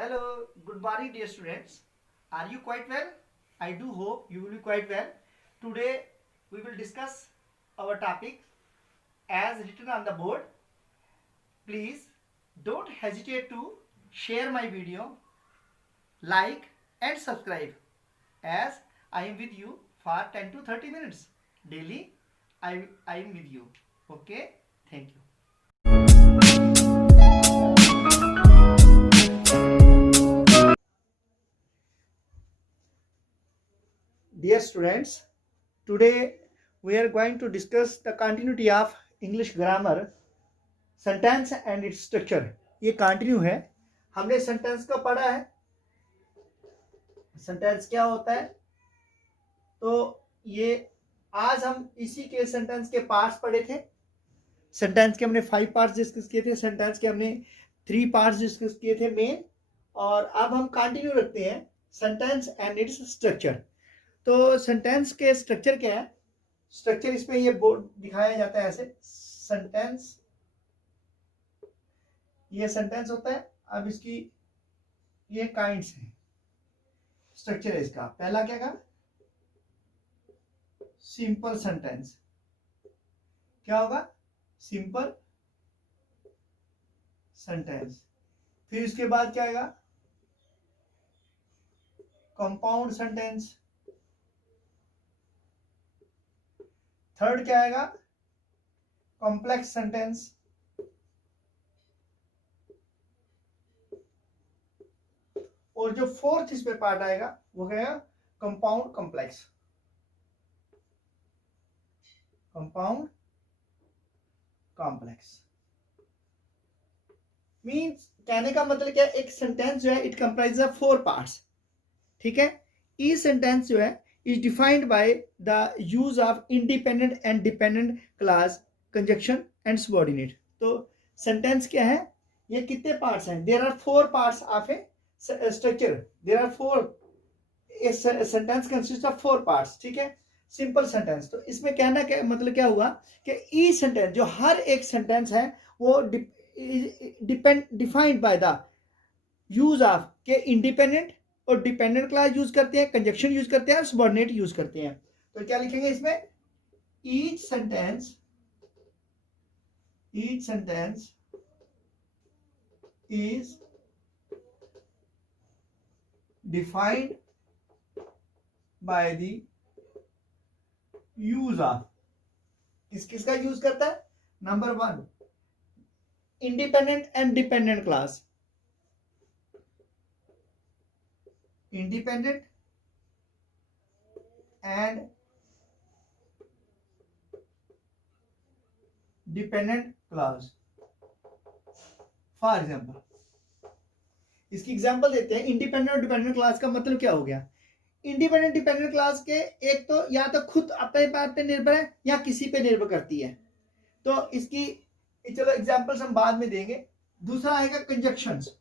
Hello, good morning, dear students. Are you quite well? I do hope you will be quite well. Today we will discuss our topic as written on the board. Please don't hesitate to share my video, like and subscribe as I am with you for 10 to 30 minutes daily. I am with you. Okay? Thank you. Dear students, today we are going to discuss the continuity of English grammar, sentence and its structure. ये continue है. हमने sentence का पढ़ा है. Sentence क्या होता है, तो ये आज हम इसी के सेंटेंस के पार्ट्स पढ़े थे. सेंटेंस के हमने 5 पार्ट्स डिस्कस किए थे. सेंटेंस के हमने 3 पार्ट्स डिस्कस किए थे मेन. और अब हम कंटिन्यू रखते हैं सेंटेंस एंड इट्स स्ट्रक्चर. तो सेंटेंस के स्ट्रक्चर क्या है? स्ट्रक्चर इसमें ये बोर्ड दिखाया जाता है ऐसे. सेंटेंस, ये सेंटेंस होता है. अब इसकी ये काइंड्स हैं. स्ट्रक्चर है इसका. पहला क्या कहा? Simple sentence. क्या होगा? Simple sentence. फिर इसके बाद क्या आएगा? Compound sentence. थर्ड क्या आएगा? Complex sentence. और जो फोर्थ इसमें पार्ट आएगा वो क्या है? Compound complex. Compound complex means कहने का मतलब क्या है, एक सेंटेंस जो है इट कंप्राइज ऑफ 4 पार्ट्स. ठीक है. ई सेंटेंस जो है is defined by the use of independent and dependent clause, conjunction and subordinate. तो sentence क्या है? ये कितने parts हैं? There are 4 parts of a structure. There are 4. A sentence consists of 4 parts. ठीक है. Simple sentence. तो इसमें कहना क्या मतलब क्या हुआ कि ई सेंटेंस जो हर एक सेंटेंस है वो defined by the use of के इंडिपेंडेंट और डिपेंडेंट क्लास यूज करते हैं, कंजक्शन यूज करते हैं और सबऑर्डिनेट यूज करते हैं. तो क्या लिखेंगे इसमें? Each sentence is defined by the use of. किसका यूज करता है? Number 1 independent and dependent class. Independent and dependent clause. For example इसकी एग्जाम्पल देते हैं. इंडिपेंडेंट और डिपेंडेंट क्लास का मतलब क्या हो गया? इंडिपेंडेंट डिपेंडेंट क्लास के एक तो या तो खुद अपने बात पे निर्भर है या किसी पे निर्भर करती है. तो इसकी चलो एग्जाम्पल्स हम बाद में देंगे. दूसरा आएगा कंजक्शंस.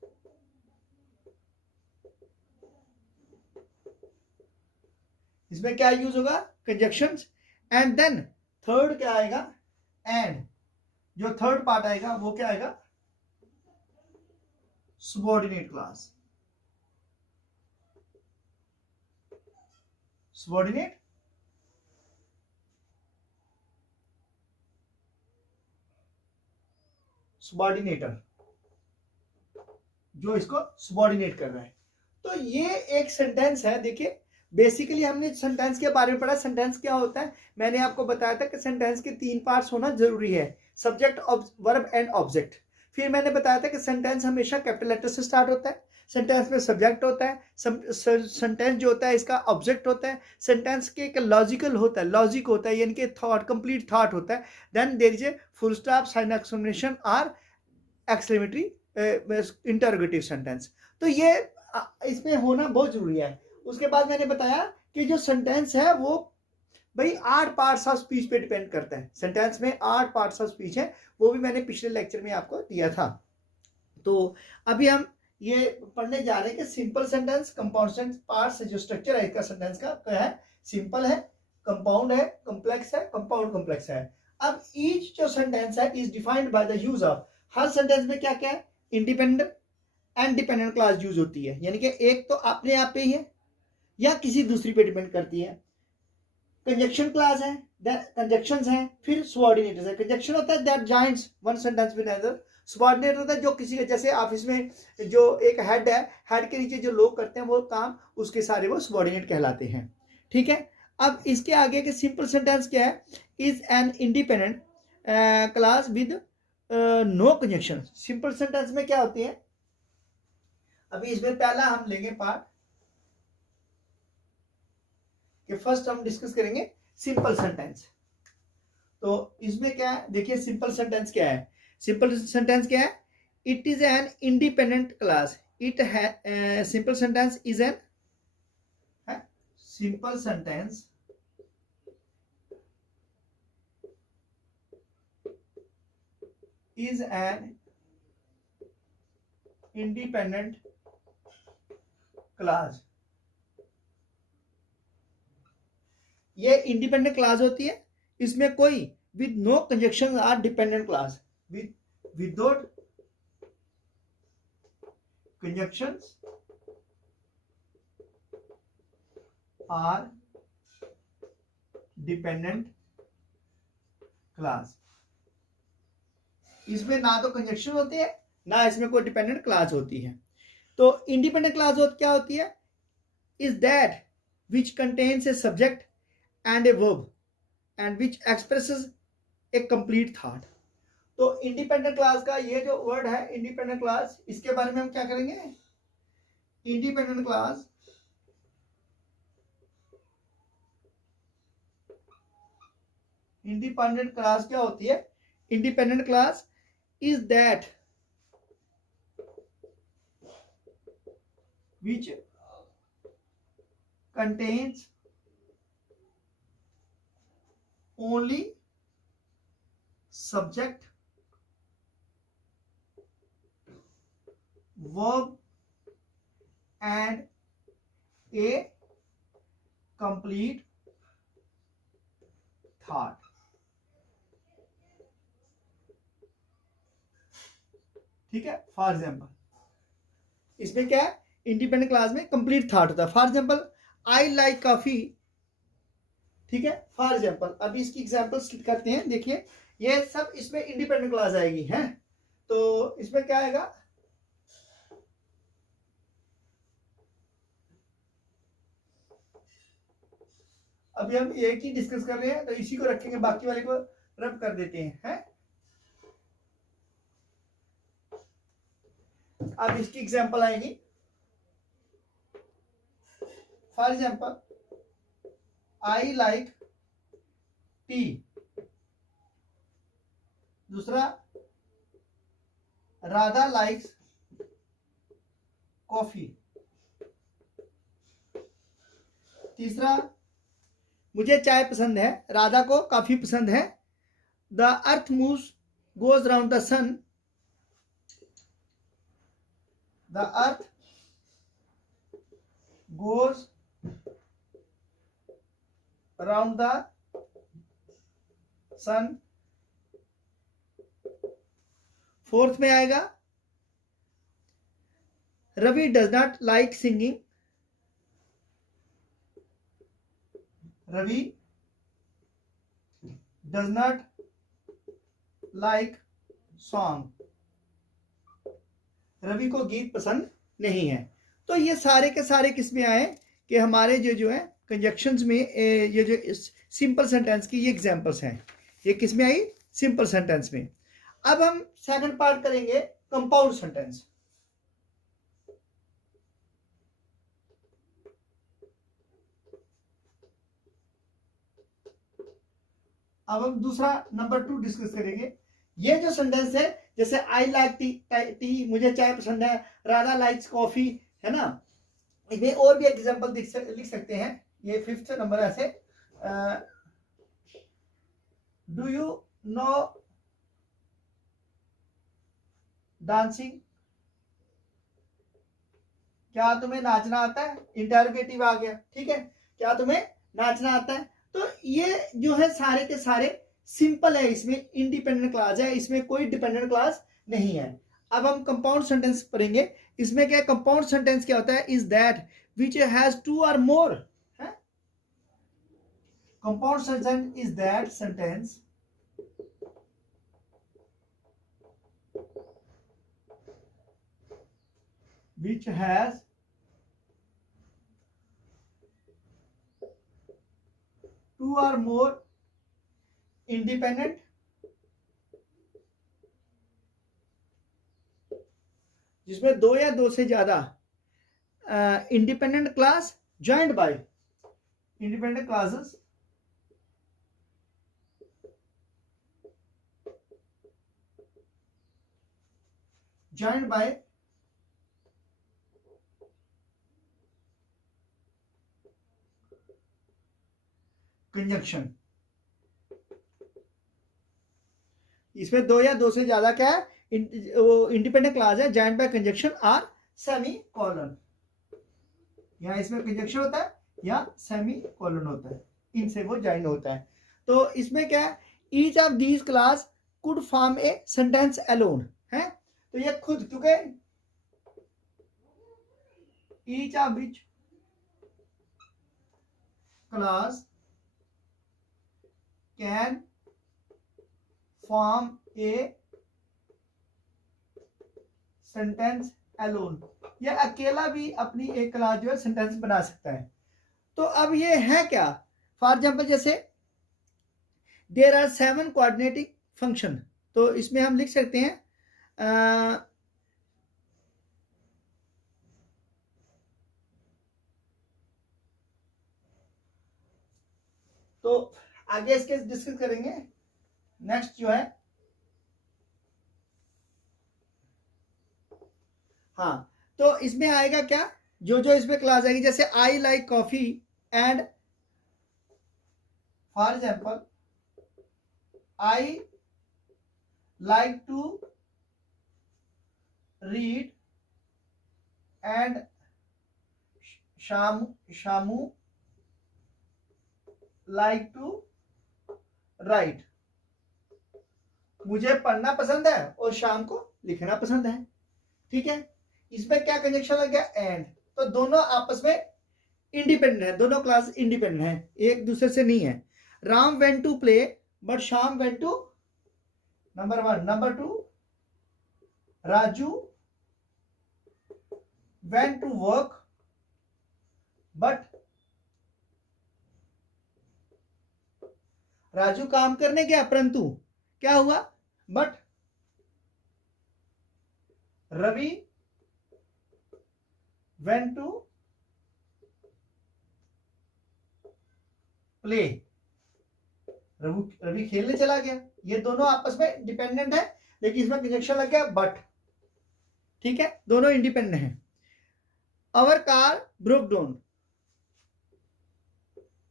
इसमें क्या यूज होगा? कंजक्शंस. एंड देन थर्ड क्या आएगा? एंड जो थर्ड पार्ट आएगा वो क्या आएगा? Subordinate class. सबऑर्डिनेट सबऑर्डिनेटर जो इसको सबऑर्डिनेट कर रहा है. तो ये एक सेंटेंस है. देखिए बेसिकली हमने सेंटेंस के बारे में पढ़ा. सेंटेंस क्या होता है? मैंने आपको बताया था कि सेंटेंस के 3 पार्ट्स होना जरूरी है. Subject, verb and object. फिर मैंने बताया था कि सेंटेंस हमेशा कैपिटल लेटर से स्टार्ट होता है. सेंटेंस में सब्जेक्ट होता है. सेंटेंस जो होता है इसका ऑब्जेक्ट होता है. सेंटेंस के एक लॉजिकल होता है, लॉजिक होता है, यानी कि थॉट, कंप्लीट थॉट होता है. Then there is a full stop, sign exclamation और एक्सक्लेमेटरी इंटरोगेटिव सेंटेंस. तो ये इसमें होना बहुत जरूरी है. उसके बाद मैंने बताया कि जो सेंटेंस है वो भाई 8 पार्ट्स ऑफ स्पीच पे डिपेंड करता है. सेंटेंस में 8 पार्ट्स ऑफ स्पीच है. वो भी मैंने पिछले लेक्चर में आपको दिया था. तो अभी हम ये पढ़ने जा रहे हैं कि simple sentence, compound sentence. Parts जो स्ट्रक्चर है इसका सेंटेंस का क्या है? सिंपल है, कंपाउंड है, कॉम्प्लेक्स है, कंपाउंड कॉम्प्लेक्स है. अब ईच जो सेंटेंस है is defined by the use of. Her sentence में क्या क्या है? Independent and dependent class use होती है, यानी कि एक तो अपने आप पे ही है या किसी दूसरी पे डिपेंड करती है। कंजक्शन क्लास है, कंजक्शंस हैं, फिर सबऑर्डिनेटर्स है। कंजक्शन होता है that joints one sentence with another. Subordinate होता है जो किसी के, जैसे ऑफिस में जो एक हेड है, हेड के नीचे जो लोग करते हैं वो काम, उसके सारे वो सबऑर्डिनेट कहलाते हैं। ठीक है, अब इसके आगे के सिंपल सेंटेंस क्या है? Is an independent clause with no conjunction. Simple sentence में क्या होती है? अभी इसमें पहला हम लेंगे पार्ट कि फर्स्ट हम डिस्कस करेंगे सिंपल सेंटेंस। तो इसमें क्या है, देखिए सिंपल सेंटेंस क्या है? सिंपल सेंटेंस क्या है? It is an independent class. It है simple sentence is an, simple sentence is an independent class। ये इंडिपेंडेंट क्लास होती है, इसमें कोई with no conjunction or dependent class. Without conjunctions or dependent class. इसमें ना तो कंजक्शन होते हैं, ना इसमें कोई डिपेंडेंट क्लास होती है। तो इंडिपेंडेंट क्लास क्या होती है? Is that which contains a subject and a verb and which expresses A complete thought. तो इंडिपेंडेंट क्लास का ये जो वर्ड है इंडिपेंडेंट क्लास, इसके बारे में हम क्या करेंगे? इंडिपेंडेंट क्लास क्या होती है? Independent class is that which contains only subject, verb and a complete thought। ठीक है, फॉर एग्जाम्पल इसमें क्या है? इंडिपेंडेंट क्लास में कंप्लीट थॉट होता है। For example I like coffee. ठीक है, फॉर एग्जाम्पल अभी इसकी एग्जाम्पल्स करते हैं। देखिए ये सब इसमें इंडिपेंडेंट क्लास आएगी है। तो इसमें क्या आएगा? अभी हम एक ही डिस्कस कर रहे हैं तो इसी को रखेंगे, बाकी वाले को रब कर देते हैं है? अब इसकी एग्जांपल आएगी। For example I like T. दूसरा राधा लाइक्स कॉफी। तीसरा मुझे चाय पसंद है, राधा को कॉफी पसंद है। The earth moves goes round the sun. The earth goes around the sun। Fourth में आएगा Ravi does not like singing. Ravi does not like song. Ravi को गीत पसंद नहीं है। तो ये सारे के सारे किस में आए कि हमारे जो है कंजक्शंस में ये जो सिंपल सेंटेंस की ये एग्जांपल्स हैं, ये किस में आई? सिंपल सेंटेंस में। अब हम सेकंड पार्ट करेंगे कंपाउंड सेंटेंस। अब हम दूसरा नंबर 2 डिस्कस करेंगे। ये जो सेंटेंस है, जैसे आई लाइक टी, मुझे चाय पसंद है, राधा लाइक्स कॉफी, है ना? इसमें और भी एग्जांपल लिख सकते हैं। ये 5th नंबर ऐसे, डू यू नो डांसिंग। क्या तुम्हें नाचना आता है? इंटरोगेटिव आ गया। ठीक है, क्या तुम्हें नाचना आता है? तो ये जो है सारे के सारे सिंपल है, इसमें इंडिपेंडेंट क्लास है, इसमें कोई डिपेंडेंट क्लास नहीं है। अब हम कंपाउंड सेंटेंस पढ़ेंगे। इसमें क्या कंपाउंड सेंटेंस क्या होता है? Is that which has two और more. Compound sentence is that sentence which has two or more independent जिसमें दो या दो से ज्यादा independent clause joint by independent clauses joint by conjunction. इसमें दो या दो से ज्यादा क्या है? इंडिपेंडेंट क्लास है joint by conjunction or semicolon. यहाँ इसमें कंजंक्शन होता है या सेमी कॉलन होता है, इनसे वो ज्वाइन होता है। तो इसमें क्या है? Each of these class could form a sentence alone है। तो ये खुद, क्योंकि each of which class can form a sentence alone, ये अकेला भी अपनी एक क्लास जो है सेंटेंस बना सकता है। तो अब ये है क्या? फॉर एग्जाम्पल जैसे देयर आर 7 कोऑर्डिनेटिंग फंक्शन, तो इसमें हम लिख सकते हैं तो आगे इसके डिस्कस करेंगे। नेक्स्ट जो है, हाँ, तो इसमें आएगा क्या? जो जो इसमें क्लास आएगी, जैसे I like coffee and for example I like to read and Shamu like to write. मुझे पढ़ना पसंद है और शाम को लिखना पसंद है। ठीक है, इसमें क्या कंजक्शन लग गया? एंड। तो दोनों आपस में इंडिपेंडेंट है, दोनों क्लास इंडिपेंडेंट है, एक दूसरे से नहीं है। Ram went to play but Shyam went to number 1। Number 2, Raju went to work but Raju काम करने गया परंतु क्या हुआ? But Ravi went to play, Ravi खेलने चला गया। ये दोनों आपस में डिपेंडेंट है, लेकिन इसमें कंजक्शन लग गया बट। ठीक है, दोनों इंडिपेंडेंट हैं। Our car broke down,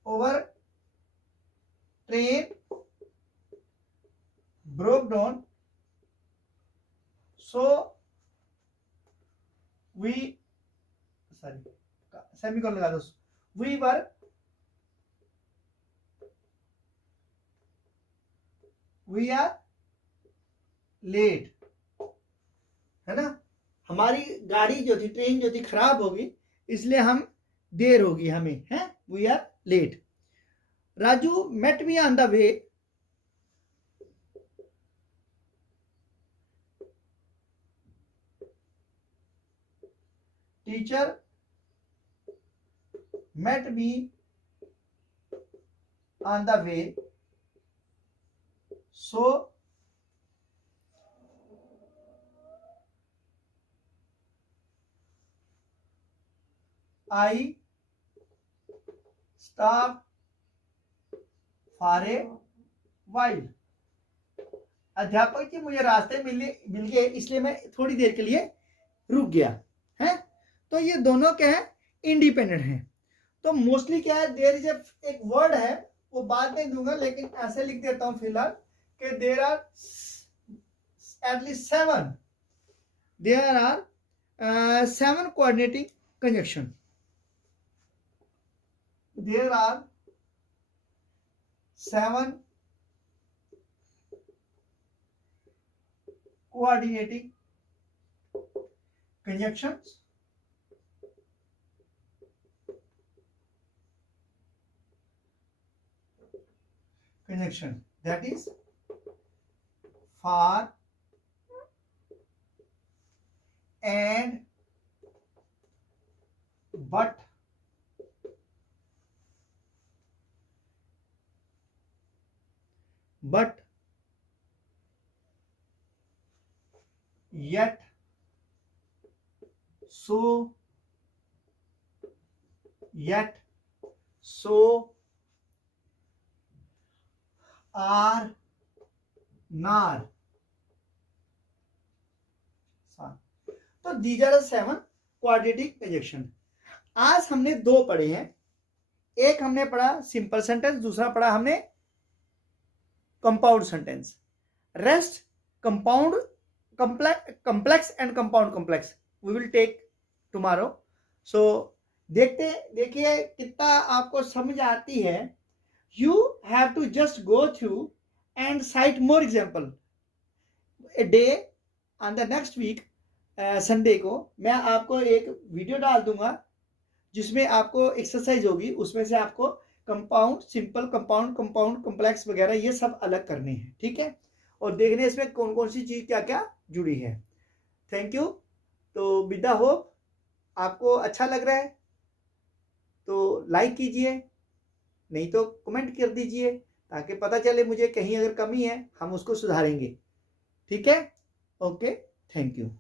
our train broke down, so we semicolon लगा दो, we are late, है ना? हमारी गाड़ी जो थी, ट्रेन जो थी खराब होगी, इसलिए हम देर होगी हमें, है? we are late. Raju met me on the way, teacher met me on the way, so I stopped for a while. अध्यापक जी मुझे रास्ते मिल गए, इसलिए मैं थोड़ी देर के लिए रुक गया, है? तो ये दोनों क्या है? इंडिपेंडेंट हैं। तो मोस्टली क्या है, देयर इज एक वर्ड है, वो बाद में दूंगा, लेकिन ऐसे लिख देता हूं फिलहाल कि there are at least 7 coordinating conjunction. There are 7 coordinating conjunctions, conjunction, that is for and but, yet, so, yet, so, are, nor. तो दीज आर 7 क्वाड्रेटिक कंजक्शन। आज हमने दो पढ़े हैं, एक हमने पढ़ा सिंपल सेंटेंस, दूसरा पढ़ा हमने compound sentence. Rest compound complex and compound complex we will take tomorrow. So देखिए कितना आपको समझ आती है। You have to just go through and cite more example a day on the next week. Sunday को मैं आपको एक वीडियो डाल दूंगा जिसमें आपको एक्सरसाइज होगी, उसमें से आपको compound, simple, compound, compound, complex वगैरह ये सब अलग करने हैं, ठीक है, और देखने इसमें कौन कौन सी चीज क्या क्या जुड़ी है। Thank you. तो विदा हो, आपको अच्छा लग रहा है तो लाइक कीजिए, नहीं तो कमेंट कर दीजिए ताकि पता चले मुझे कहीं अगर कमी है हम उसको सुधारेंगे, ठीक है। Okay, thank you.